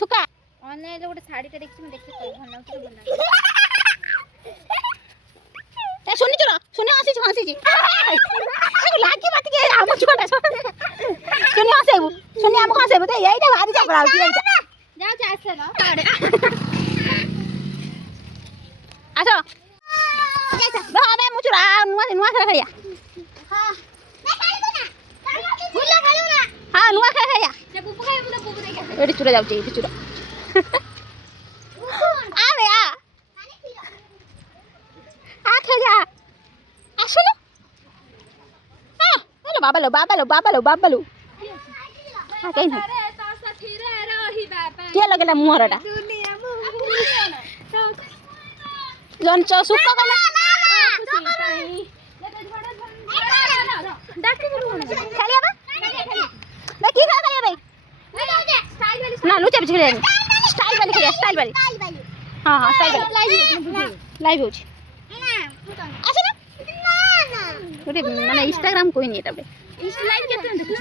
থুকা অনলাইনে গোটে শাড়িটা দেখছি ମୁଁ দেখি কই ভাল লাগুଛି ଭଲ লাଗୁଛି এ শুনি চলো শুনি আসিছি আসিছি লাগি বাতি কে আম ছোটা শুনি আসেবু শুনি আম আসেবু তো এইটা ভারি চাপড়া হচ্ছে এইটা যাও আসছে না আসো হবে মুচুরা নুয়া নুয়া খেলা খাইয়া হ্যাঁ নুয়া খেলা খাইয়া এটি চুরা যাচ্ছে এটি চুরা আরে খেলা আসো না হ্যালো বাবালো বাবালো বাবালো বাবালো হ্যাঁ কেন কে লাগেলা মুহরটা লঞ্চ সুখ কলা খেলিয়া বা কি খেলা খেলিয়া ভাই না লুচা পিছি খেলিয়া স্টাইল বালি খেলিয়া স্টাইল বালি হ্যাঁ হ্যাঁ স্টাইল বালি লাইভ হচ্ছে আসো না ওরে মানে ইনস্টাগ্রাম কই নি এটা ইনস্টা লাইভ কেতে দেখছ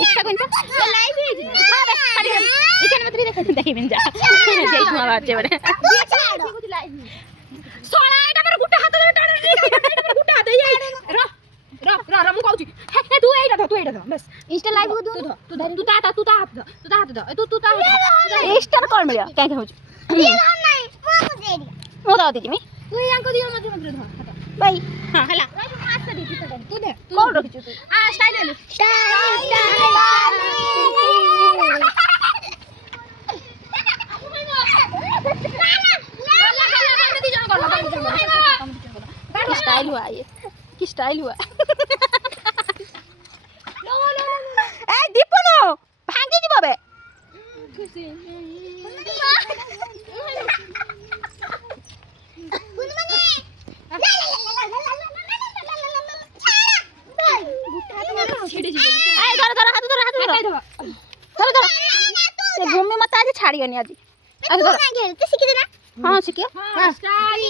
ইনস্টা কইন তো লাইভ হইছে হ্যাঁ বে পারি এখানে মত দেখিবেন যা যাই তোমার বাচ্চা বড় লাইভ সোনা এটা আমার গুটা হাত ধরে টানে এটা গুটা হাত এই র র র র মু কইছি হে তুই এইটা ধর বাস ইনস্টা লাইভ কো তু তা হাত ধর তু ইনস্টা কর মিলিয়া কাই হচ্ছে নাই মো দাও দিজি মি তুই আঙ্কো দিও মধ্যে মধ্যে ধর বাই হ্যাঁ হলা আস্তে দি তুই দে কোন রখিছো তুই স্টাইল বালি स्टाइल हुआ ये की स्टाइल हुआ ए दीपनो भांगी जी बाबे खुशी भूमि मत आज छाड़ियोनी आज आज धर खेलते सीख देना हां सीखियो हां स्टाइल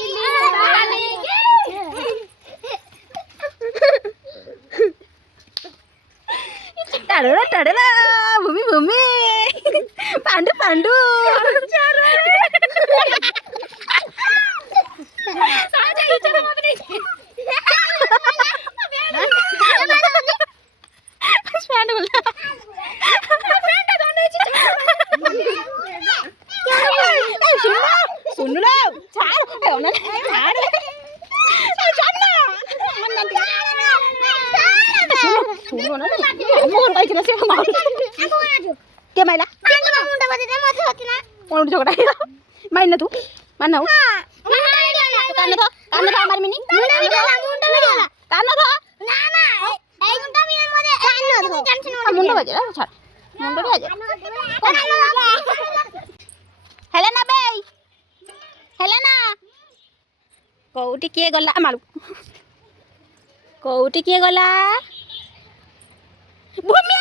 टाडला टाडला भूमि भूमि पांडु पांडु साजा इचना मत नहीं स्पैंड बोला फ्रेंड दोने ची सुन लो छाड़ ओना छाड़ छाड़ना मन नंती सुनो ना मोर कहि ना से के माइला मुंडा बजे माथा होती ना कोन झगड़ा माइना तू मानना हो कान तो हमार मिनी कान तो ना ना এই মুন্ডা আমি মধ্যে কান ধো টেনশন मुंडा बजे छाड़ मुंडा बजे हेलेना बेई हेलेना कोउटी किए गला मालू कोउटी किए गला भूमि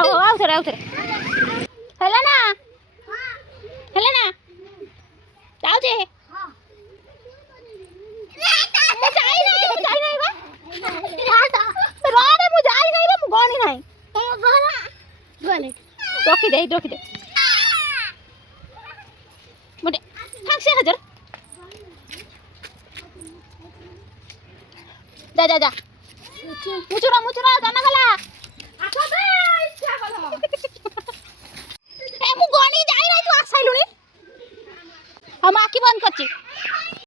आको हेलेना हेलेना जाओ जे रखी दे मोटे थाक से हजार जा जा जा मुचुरा जाना गला